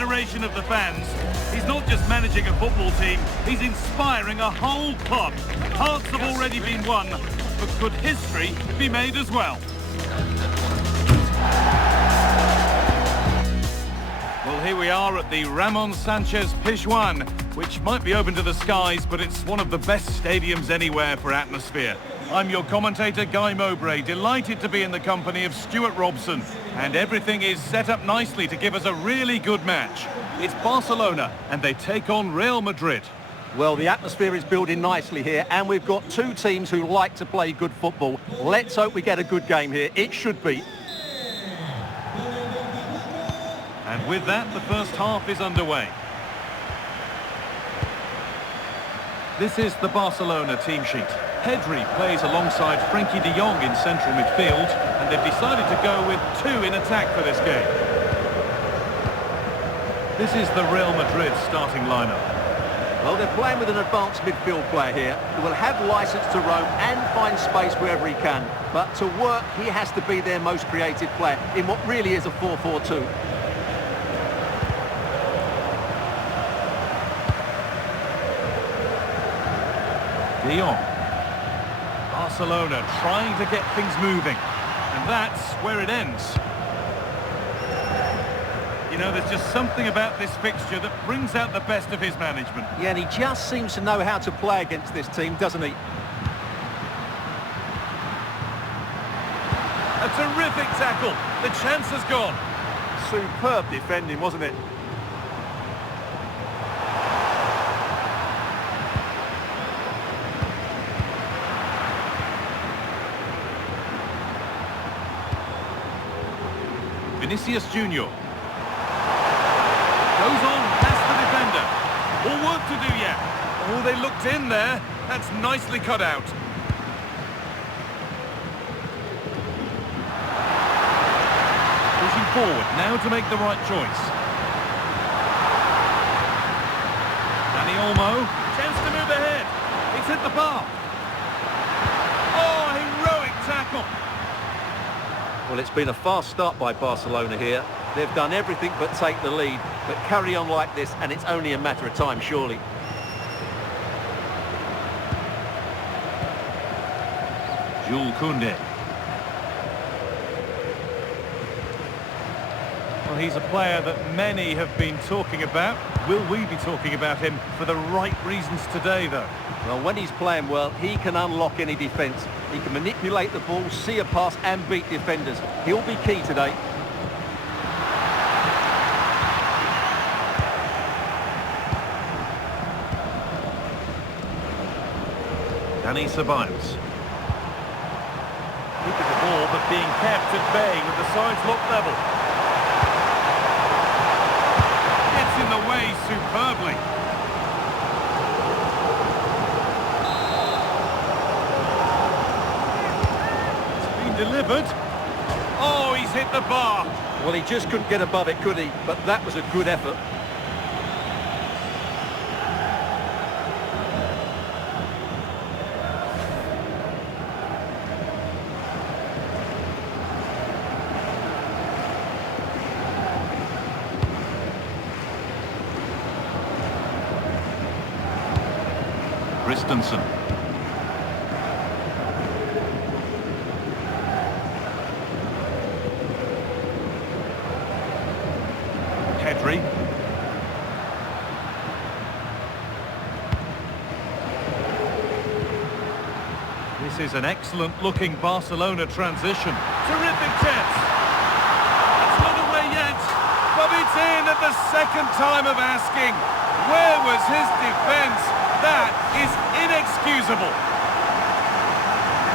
adoration of the fans. He's not just managing a football team, he's inspiring a whole club. Hearts have already been won, but could history be made as well? Well, here we are at the Ramon Sanchez Pizjuan, which might be open to the skies, but it's one of the best stadiums anywhere for atmosphere. I'm your commentator, Guy Mowbray, delighted to be in the company of Stuart Robson. And everything is set up nicely to give us a really good match. It's Barcelona, and they take on Real Madrid. Well, the atmosphere is building nicely here, and we've got two teams who like to play good football. Let's hope we get a good game here. It should be. And with that, the first half is underway. This is the Barcelona team sheet. Pedri plays alongside Frenkie de Jong in central midfield, and they've decided to go with two in attack for this game. This is the Real Madrid starting lineup. Well, they're playing with an advanced midfield player here who will have licence to roam and find space wherever he can. But to work, he has to be their most creative player in what really is a 4-4-2. De Jong. Barcelona trying to get things moving, and that's where it ends. You know, there's just something about this fixture that brings out the best of his management. Yeah, and he just seems to know how to play against this team, doesn't he? A terrific tackle. The chance has gone. Superb defending, wasn't it? Vinicius Junior. Goes on past the defender. All work to do yet. Oh, they looked in there. That's nicely cut out. Pushing forward now to make the right choice. Dani Olmo. Chance to move ahead. He's hit the bar. Oh, heroic tackle. Well, it's been a fast start by Barcelona here. They've done everything but take the lead, but carry on like this and it's only a matter of time, surely. Jules Koundé. Well, he's a player that many have been talking about. Will we be talking about him for the right reasons today, though? Well, when he's playing well, he can unlock any defence. He can manipulate the ball, see a pass and beat defenders. He'll be key today. Dani Ceballos. Keeping the ball, but being kept at bay with the sides locked level. Gets in the way superbly. Delivered. Oh, he's hit the bar. Well, he just couldn't get above it, could he? But that was a good effort. Christensen. Pedri. This is an excellent-looking Barcelona transition. Terrific chance. It's not away yet, but it's in at the second time of asking. Where was his defence? That is inexcusable.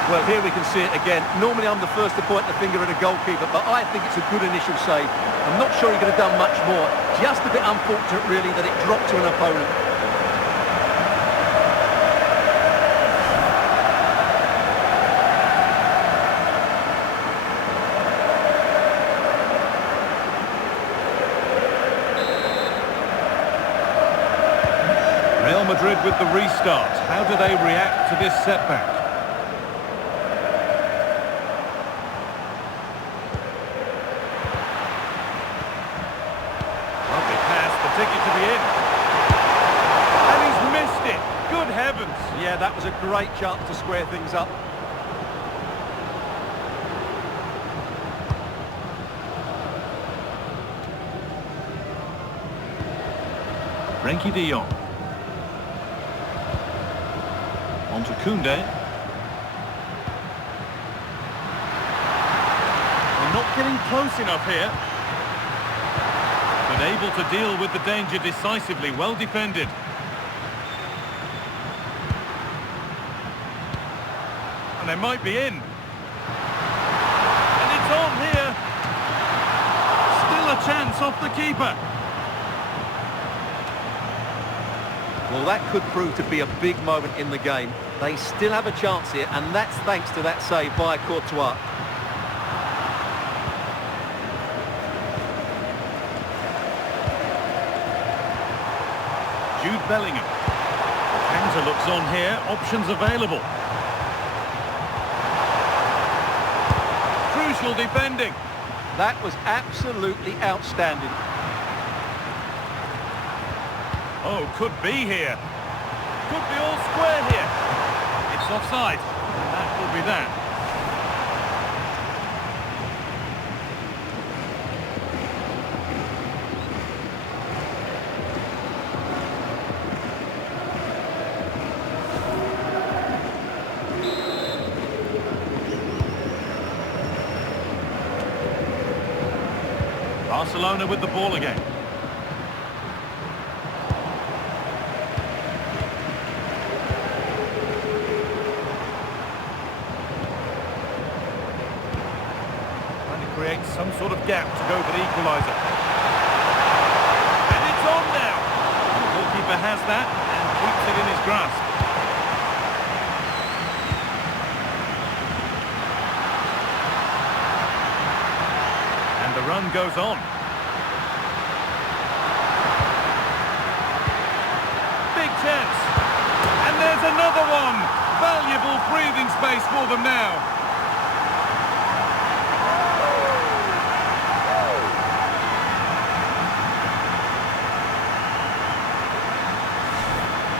Well, here we can see it again. Normally I'm the first to point the finger at a goalkeeper, but I think it's a good initial save. I'm not sure he could have done much more. Just a bit unfortunate, really, that it dropped to an opponent. Real Madrid with the restart. How do they react to this setback? Lovely pass. ticket to be in. And he's missed it. Good heavens. Yeah, that was a great chance to square things up. Frenkie de Jong. On to Koundé. They're not getting close enough here. But able to deal with the danger decisively. Well defended. And they might be in. And it's on here. Still a chance off the keeper. Well, that could prove to be a big moment in the game. They still have a chance here, and that's thanks to that save by Courtois. Jude Bellingham. Counter looks on here. Options available. Crucial defending. That was absolutely outstanding. Oh, could be here. Could be all square here. It's offside. And that will be that. Barcelona with the ball again. Create some sort of gap to go for the equaliser. And it's on now. The goalkeeper has that and keeps it in his grasp. And the run goes on. Big chance. And there's another one. Valuable breathing space for them now.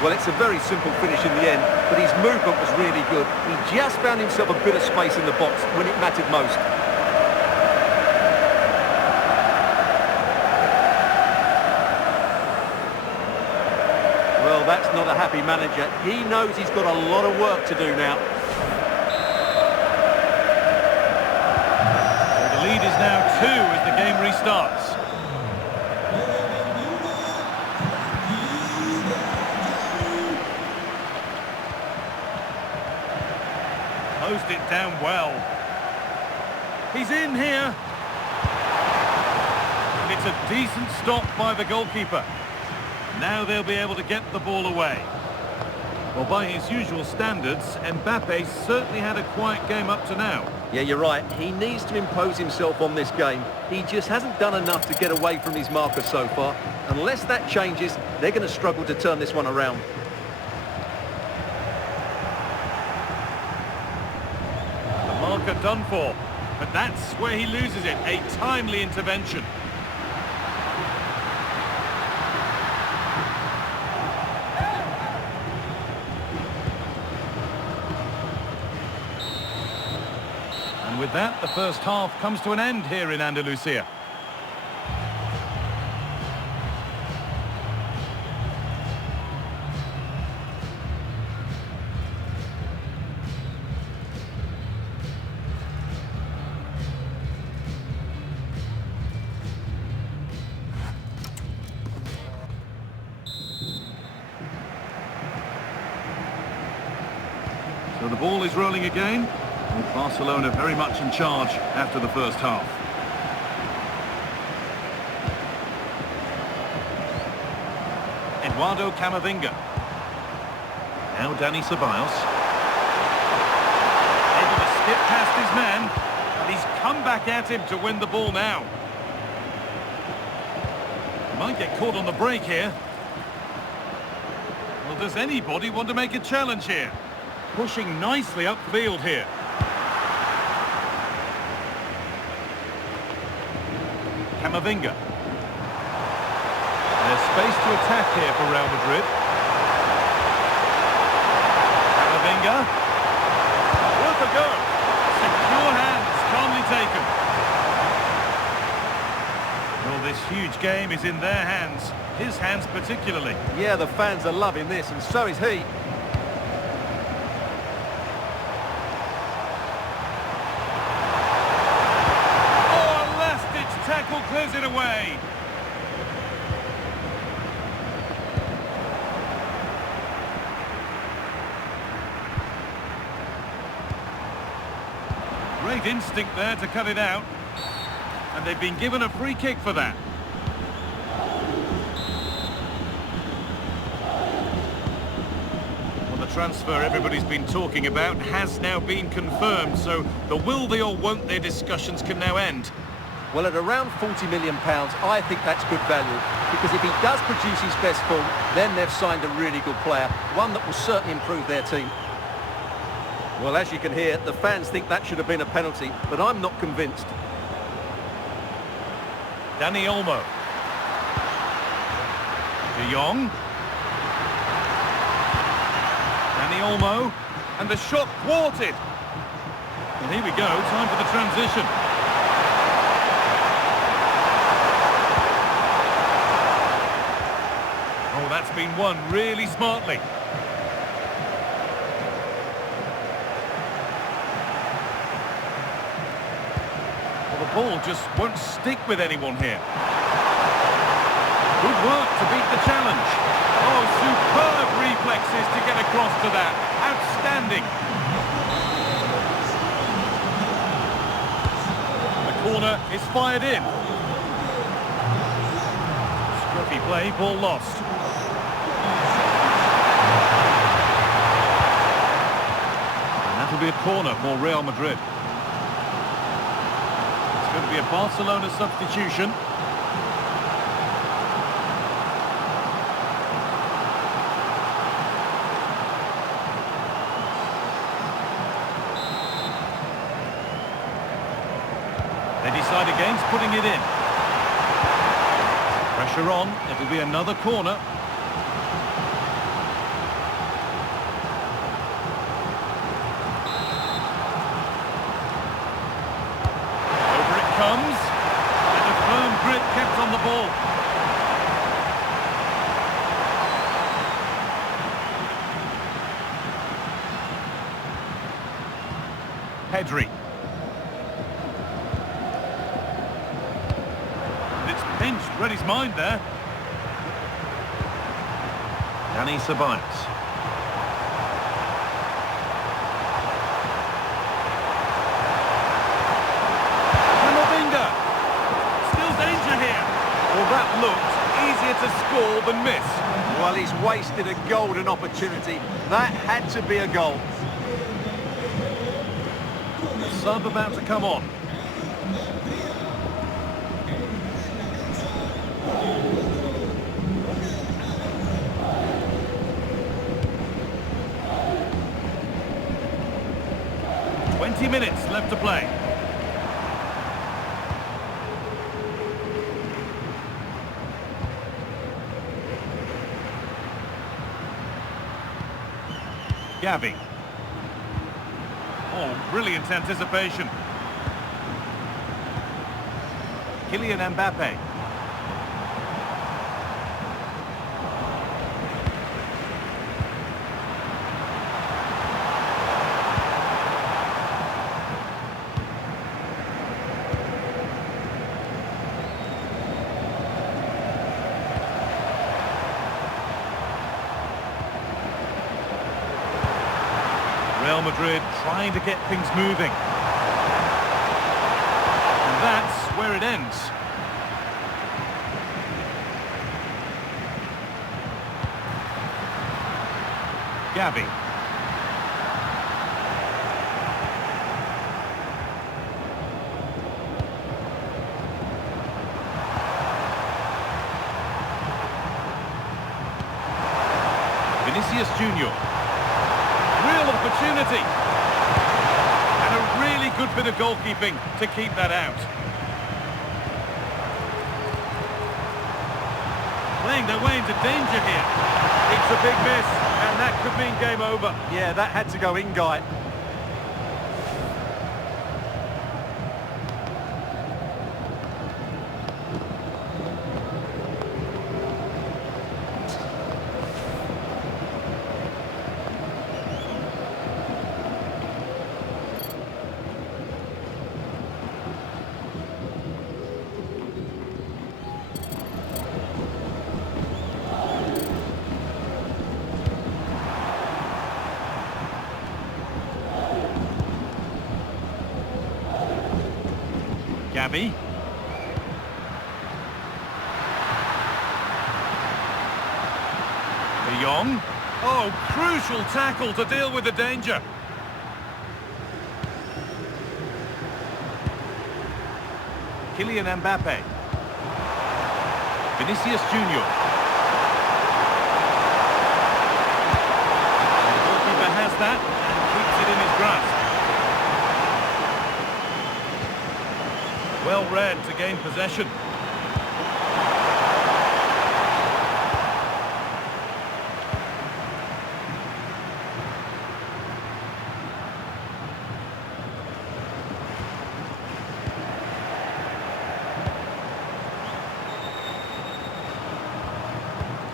Well, it's a very simple finish in the end, but his movement was really good. He just found himself a bit of space in the box when it mattered most. Well, that's not a happy manager. He knows he's got a lot of work to do now. So the lead is now 2 as the game restarts. Closed it down well. He's in here. And it's a decent stop by the goalkeeper. Now they'll be able to get the ball away. Well, by his usual standards, Mbappe certainly had a quiet game up to now. Yeah, you're right. He needs to impose himself on this game. He just hasn't done enough to get away from his marker so far. Unless that changes, they're going to struggle to turn this one around. Marker done for, but that's where he loses it. A timely intervention. And with that, the first half comes to an end here in Andalusia. So the ball is rolling again, with Barcelona very much in charge after the first half. Eduardo Camavinga. Now Dani Ceballos. Able to skip past his man, and he's come back at him to win the ball now. Might get caught on the break here. Well, does anybody want to make a challenge here? Pushing nicely upfield here. Camavinga. They're space to attack here for Real Madrid. Camavinga. Worth a go. Secure hands, calmly taken. Well, this huge game is in their hands. His hands particularly. Yeah, the fans are loving this, and so is he. Tackle clears it away. Great instinct there to cut it out. And they've been given a free kick for that. Well, the transfer everybody's been talking about has now been confirmed, so the will they or won't they discussions can now end. Well, at around £40 million, I think that's good value, because if he does produce his best form, then they've signed a really good player, one that will certainly improve their team. Well, as you can hear, the fans think that should have been a penalty, but I'm not convinced. Dani Olmo. De Jong. Dani Olmo. And the shot thwarted. And here we go, time for the transition. Oh, that's been won really smartly. Well, the ball just won't stick with anyone here. Good work to beat the challenge. Oh, superb reflexes to get across to that. Outstanding. The corner is fired in. Scruffy play, ball lost. That'll be a corner for Real Madrid. It's going to be a Barcelona substitution. They decide against putting it in. Pressure on, it'll be another corner. Comes, and a firm grip kept on the ball. Pedri. And it's pinched, read his mind there. Dani Ceballos. Well, that looked easier to score than miss. Well, he's wasted a golden opportunity. That had to be a goal. The sub about to come on. "20 minutes left to play. Gavi. Oh, brilliant anticipation. Kylian Mbappe. Real Madrid trying to get things moving. And that's where it ends. Gavi. Vinicius Junior. Real opportunity. And a really good bit of goalkeeping to keep that out. playing their way into danger here. It's a big miss, and that could mean game over. Yeah, that had to go in, Guy. Gabby. De Jong. Oh, crucial tackle to deal with the danger. Kylian Mbappe. Vinicius Junior. The goalkeeper has that and keeps it in his grasp. Well read to gain possession.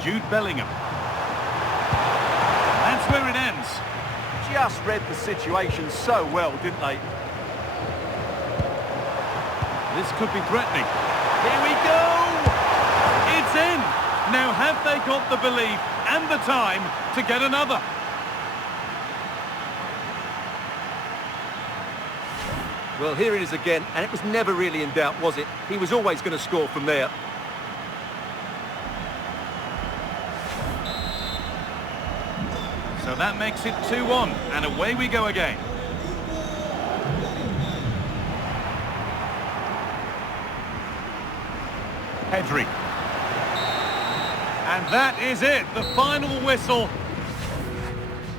Jude Bellingham. That's where it ends. Just read the situation so well, didn't they? This could be threatening. Here we go! It's in! Now have they got the belief and the time to get another? Well, here it is again, and it was never really in doubt, was it? He was always going to score from there. So that makes it 2-1, and away we go again. Pedri. And that is it, the final whistle.